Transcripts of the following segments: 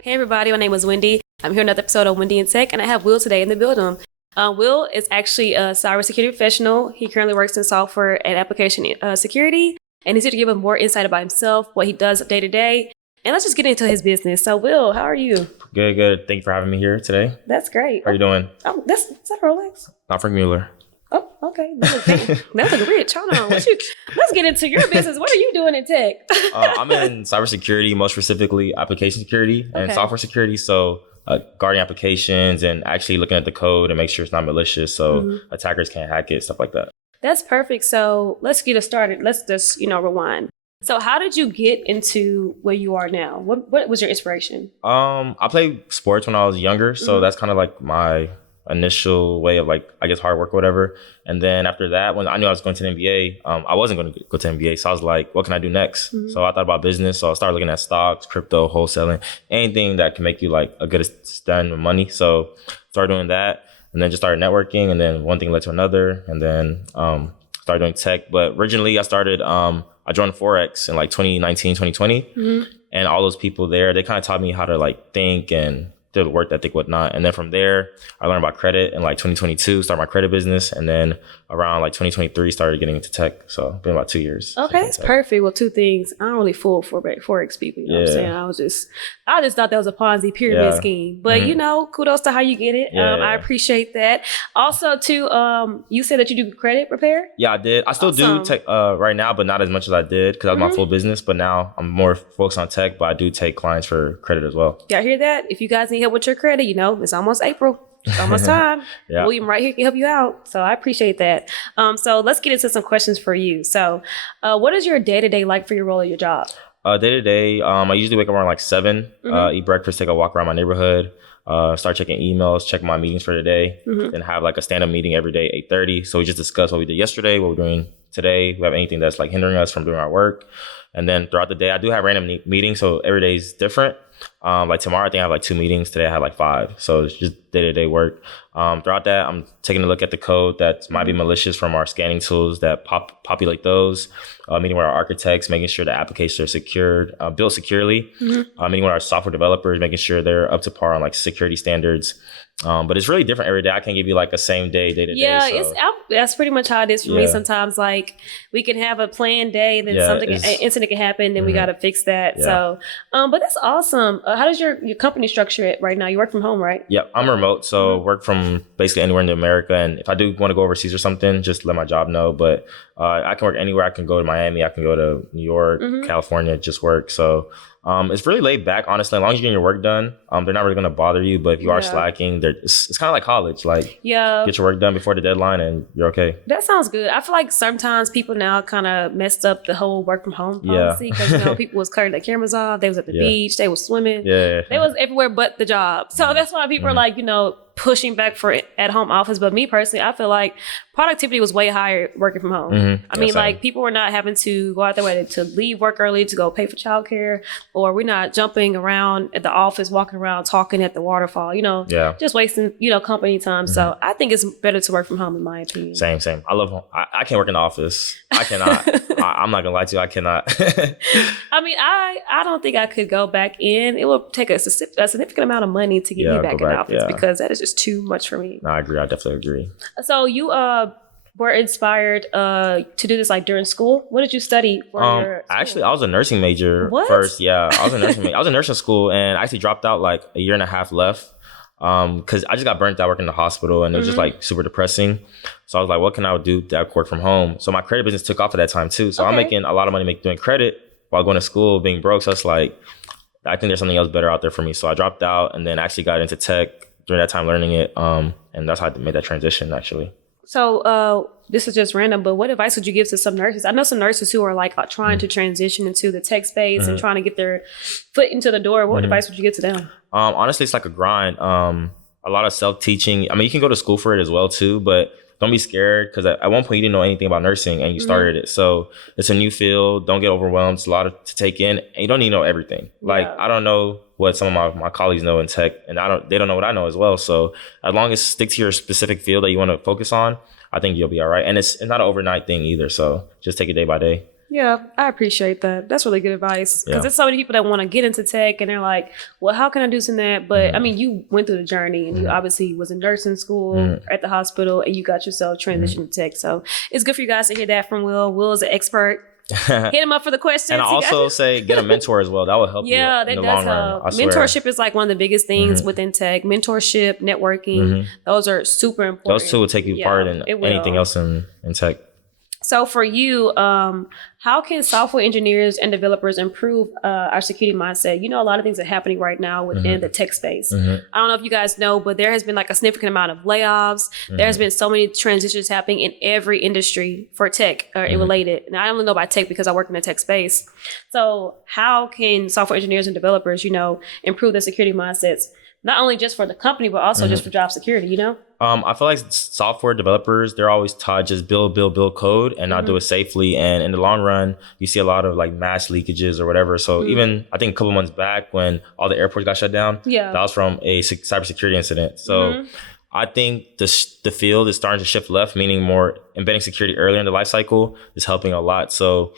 Hey everybody, my name is Wendy. I'm here on another episode of Wendy in Tech, and I have Will today in the building. Will is actually a cybersecurity professional. He currently works in software and application security, and he's here to give us more insight about himself, what he does day to day, and let's just get into his business. So, Will, how are you? Good, good. Thank you for having me here today. That's great. How are you doing? Oh, is that Rolex? Not Frank Mueller. Oh, okay. That look rich. Hold on. Let's get into your business. What are you doing in tech? I'm in cybersecurity, most specifically application security and software security. So guarding applications and actually looking at the code and make sure it's not malicious so attackers can't hack it, stuff like that. That's perfect. So let's get it started. Let's just, rewind. So how did you get into where you are now? What was your inspiration? I played sports when I was younger. So that's kind of like my initial way of hard work or whatever. And then after that, when I knew I was going to the NBA, I wasn't going to go to the NBA. So I was like, what can I do next? So I thought about business. So I started looking at stocks, crypto, wholesaling, anything that can make you like a good stand of money. So started doing that and then just started networking. And then one thing led to another. And then started doing tech. But originally I joined Forex in like 2019, 2020. And all those people there, they kind of taught me how to like think and the work ethic, whatnot. And then from there, I learned about credit in like 2022, started my credit business. And then around like 2023, started getting into tech. So it's been about 2 years. Okay, that's perfect. Well, two things. I don't really fool for Forex people. You know what I'm saying? I just thought that was a Ponzi pyramid scheme. But kudos to how you get it. I appreciate that. Also, too, you said that you do credit repair? Yeah, I did. I still do tech right now, but not as much as I did because that was my full business. But now I'm more focused on tech, but I do take clients for credit as well. Y'all hear that? If you guys need help with your credit, it's almost April. It's almost time. William right here can help you out. So I appreciate that. So let's get into some questions for you. So what is your day-to-day like for your role at your job? Day-to-day, I usually wake up around like 7, eat breakfast, take a walk around my neighborhood, start checking emails, check my meetings for the day, then have like a stand-up meeting every day, 8:30. So we just discuss what we did yesterday, what we're doing today. We have anything that's like hindering us from doing our work. And then throughout the day, I do have random meetings. So every day is different. Like tomorrow, I think I have like 2 meetings. Today I have like 5. So it's just day-to-day work. Throughout that, I'm taking a look at the code that might be malicious from our scanning tools that populate those, meeting with our architects, making sure the applications are secured, built securely, meeting with our software developers, making sure they're up to par on like security standards. But it's really different every day. I can't give you like a same day to day. Yeah, that's pretty much how it is for me. Sometimes like we can have a planned day, then an incident can happen, then we got to fix that. Yeah. So, but that's awesome. How does your company structure it right now? You work from home, right? Yep, I'm remote, so work from basically anywhere in America. And if I do want to go overseas or something, just let my job know. But I can work anywhere. I can go to Miami. I can go to New York, California, just work. So it's really laid back, honestly. As long as you're getting your work done, they're not really going to bother you. But if you are slacking, it's kind of like college. Like, get your work done before the deadline and you're okay. That sounds good. I feel like sometimes people now kind of messed up the whole work from home policy because, people was cutting their cameras off. They was at the beach. They was swimming. They was everywhere but the job. So that's why people are like, pushing back for at home office. But me personally, I feel like productivity was way higher working from home. I mean, like people were not having to go out their way to leave work early to go pay for childcare, or we're not jumping around at the office, walking around, talking at the waterfall, just wasting, company time. So I think it's better to work from home in my opinion. Same. I love home. I can't work in the office. I cannot. I'm not gonna lie to you. I cannot. I mean, I don't think I could go back in. It would take a significant amount of money to get me back in the office because that is just too much for me. No, I agree. I definitely agree. So you were inspired to do this like during school. What did you study for your school? Actually, I was a nursing major first. Yeah, I was a nursing major. I was in nursing school and I actually dropped out like a year and a half left because I just got burnt out working in the hospital and it was just like super depressing. So I was like, what can I do that work from home? So my credit business took off at that time too. So I'm making a lot of money doing credit while going to school, being broke. So it's like, I think there's something else better out there for me. So I dropped out and then actually got into tech during that time learning it. And that's how I made that transition actually. So this is just random, but what advice would you give to some nurses? I know some nurses who are like trying to transition into the tech space and trying to get their foot into the door. What advice would you give to them? Honestly, it's like a grind. A lot of self-teaching. I mean, you can go to school for it as well too, but don't be scared because at one point you didn't know anything about nursing and you started it. So it's a new field. Don't get overwhelmed. It's a lot to take in and you don't need to know everything. Like I don't know what some of my colleagues know in tech and they don't know what I know as well. So as long as stick to your specific field that you want to focus on, I think you'll be all right. And it's not an overnight thing either. So just take it day by day. Yeah, I appreciate that. That's really good advice. Because there's so many people that want to get into tech and they're like, well, how can I do some of that? But I mean, you went through the journey and you obviously was in nursing school at the hospital and you got yourself transitioned to tech. So it's good for you guys to hear that from Will. Will is an expert. Hit him up for the questions. And I also say get a mentor as well. That will help you in the long run. Mentorship is like one of the biggest things within tech. Mentorship, networking, those are super important. Those two will take you farther than anything else in tech. So for you, how can software engineers and developers improve our security mindset? You know, a lot of things are happening right now within the tech space. I don't know if you guys know, but there has been like a significant amount of layoffs. There's been so many transitions happening in every industry for tech or related. And I only know about tech because I work in the tech space. So how can software engineers and developers, you know, improve their security mindsets? Not only just for the company, but also just for job security, you know? I feel like software developers, they're always taught just build code and not do it safely. And in the long run, you see a lot of like mass leakages or whatever. So even I think a couple months back when all the airports got shut down, that was from a cybersecurity incident. So I think the field is starting to shift left, meaning more embedding security earlier in the life cycle is helping a lot. So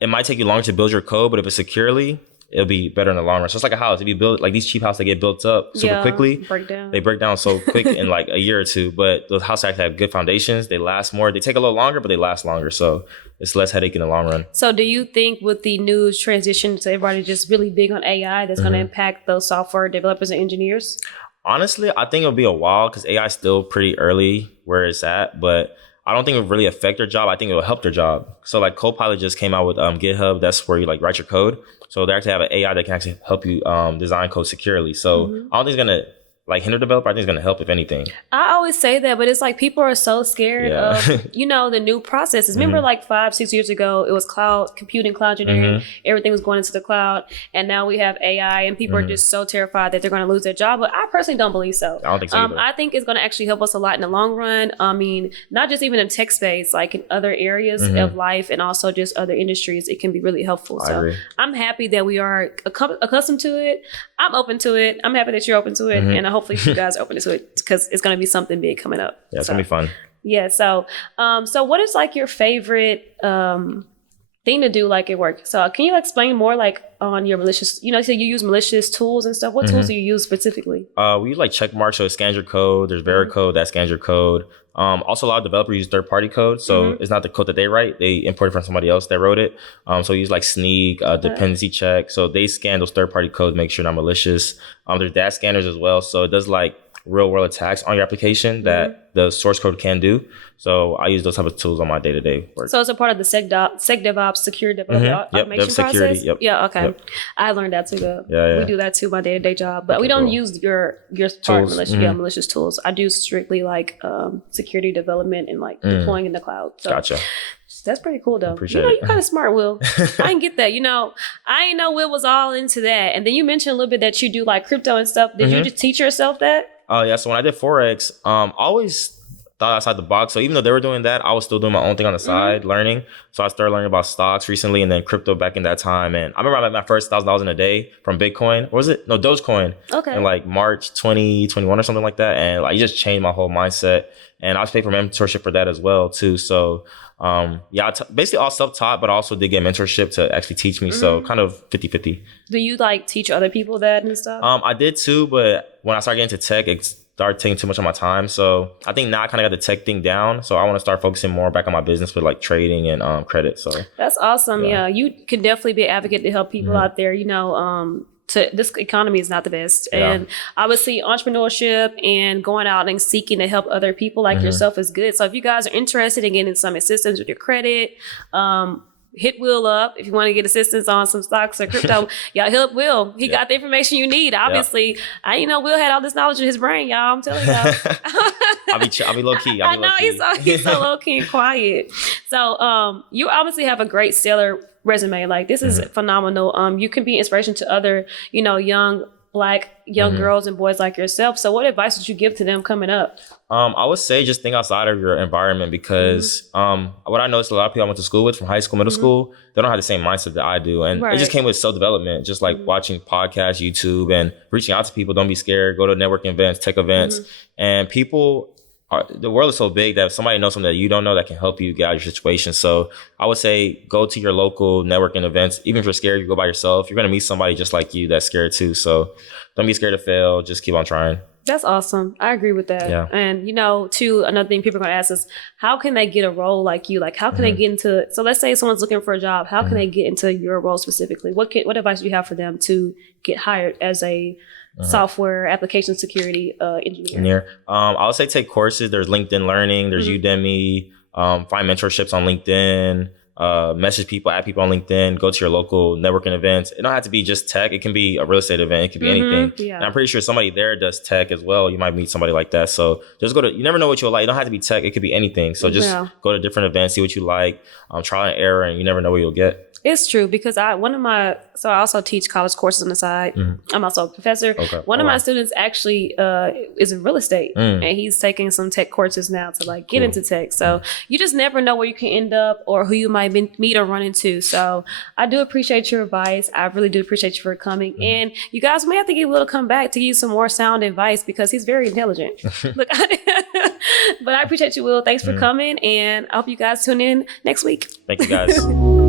it might take you longer to build your code, but if it's securely, it'll be better in the long run. So it's like a house. If you build like these cheap houses that get built up super quickly, they break down so quick in like a year or two. But those houses actually have good foundations. They last more. They take a little longer, but they last longer. So it's less headache in the long run. So do you think with the news transition to everybody just really big on AI, that's going to impact those software developers and engineers? Honestly, I think it'll be a while because AI is still pretty early where it's at. But I don't think it will really affect their job. I think it will help their job. So like Copilot just came out with GitHub. That's where you like write your code. So they actually have an AI that can actually help you design code securely. So I don't think it's going to like hinder developer. I think it's going to help if anything. I always say that, but it's like people are so scared of, you know, the new processes. Remember like 5-6 years ago, it was cloud computing, cloud engineering. Everything was going into the cloud. And now we have AI and people are just so terrified that they're going to lose their job. But I personally don't believe so. I don't think so either. I think it's going to actually help us a lot in the long run. I mean, not just even in tech space, like in other areas of life and also just other industries, it can be really helpful. I agree. I'm happy that we are accustomed to it. I'm open to it. I'm happy that you're open to it. And hopefully you guys are open to it because it's going to be something big coming up. Yeah, it's going to be fun. Yeah. So what is like your favorite thing to do like at work? So can you explain more like on your malicious, you know, so you use malicious tools and stuff. What tools do you use specifically? We use like check marks, so it scans your code. There's Veracode that scans your code. Also, a lot of developers use third-party code, so it's not the code that they write. They import it from somebody else that wrote it. So we use like Sneak, dependency check. So they scan those third-party codes, make sure they're not malicious. There's DAS scanners as well. So it does like real-world attacks on your application that the source code can do. So I use those type of tools on my day-to-day work. So it's a part of the SecDevOps secure development automation process? Yeah, okay. I learned that too. We do that too, my day-to-day job. But we don't use your part malicious tools. I do strictly like security development and like deploying in the cloud. So gotcha. That's pretty cool though. Appreciate you know, it. you're kind of smart, Will. I didn't get that. You know, I didn't know Will was all into that. And then you mentioned a little bit that you do like crypto and stuff. Did you just teach yourself that? Yeah. So when I did Forex, I always thought outside the box. So even though they were doing that, I was still doing my own thing on the side, learning. So I started learning about stocks recently and then crypto back in that time. And I remember I made my first $1,000 in a day from Bitcoin. Or was it? No, Dogecoin. Okay. In like March 2021 or something like that. And like, it just changed my whole mindset. And I was paid for mentorship for that as well too. So basically all self-taught, but I also did get mentorship to actually teach me. So kind of 50-50. Do you like teach other people that and stuff? I did too, but when I started getting into tech, it started taking too much of my time. So I think now I kind of got the tech thing down. So I want to start focusing more back on my business with like trading and credit. So that's awesome. Yeah. You can definitely be an advocate to help people out there, you know, this economy is not the best. And obviously entrepreneurship and going out and seeking to help other people like yourself is good. So if you guys are interested in getting some assistance with your credit, hit Will up if you want to get assistance on some stocks or crypto. Y'all help Will. He got the information you need. Obviously, I didn't know Will had all this knowledge in his brain, y'all. I'm telling y'all. I'll be low key. I know he's so low key and quiet. So you obviously have a great stellar resume. Like this is phenomenal. You can be inspiration to other, you know, young girls and boys like yourself. So what advice would you give to them coming up? I would say just think outside of your environment because what I noticed a lot of people I went to school with from high school, middle school, they don't have the same mindset that I do. And it just came with self-development, just like watching podcasts, YouTube, and reaching out to people. Don't be scared. Go to networking events, tech events. And people the world is so big that if somebody knows something that you don't know that can help you get out of your situation. So I would say go to your local networking events. Even if you're scared, you go by yourself. You're going to meet somebody just like you that's scared too. So don't be scared to fail. Just keep on trying. That's awesome. I agree with that. Yeah. And, too, another thing people are going to ask is, how can they get a role like you? Like, how can they get into, so let's say someone's looking for a job. How can they get into your role specifically? What advice do you have for them to get hired as a software application security engineer? I would say take courses. There's LinkedIn Learning. There's Udemy. Find mentorships on LinkedIn. Message people, add people on LinkedIn, go to your local networking events. It don't have to be just tech. It can be a real estate event. It could be anything. Yeah. And I'm pretty sure somebody there does tech as well. You might meet somebody like that. So just you never know what you'll like. You don't have to be tech. It could be anything. So just go to different events, see what you like, trial and error, and you never know what you'll get. It's true because I also teach college courses on the side. I'm also a professor. Okay. One of my students actually is in real estate and he's taking some tech courses now to get into tech. So you just never know where you can end up or who you might meet or run into. So I do appreciate your advice. I really do appreciate you for coming. And you guys may have to get Will to come back to give you some more sound advice because he's very intelligent. Look, but I appreciate you, Will. Thanks for coming and I hope you guys tune in next week. Thank you guys.